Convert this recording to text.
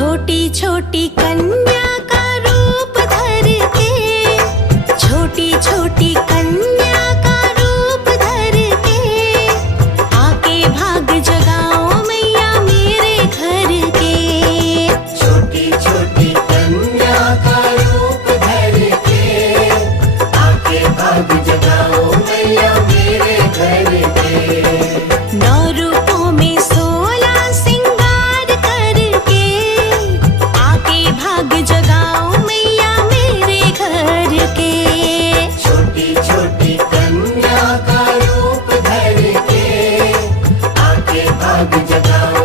छोटी छोटी कन्या का रूप धर के, छोटी छोटी कन्या का रूप धर के, आके भाग जगाओ मैया मेरे घर के। छोटी छोटी कन्या का रूप धर के, आके भाग जगाओ मैया मेरे घर के। 9 रूपों में 16 सिंगार करके, आके भाग जगाओ मैया मेरे घर के। छोटी छोटी कन्या का रूप धर के, आके भाग जगाओ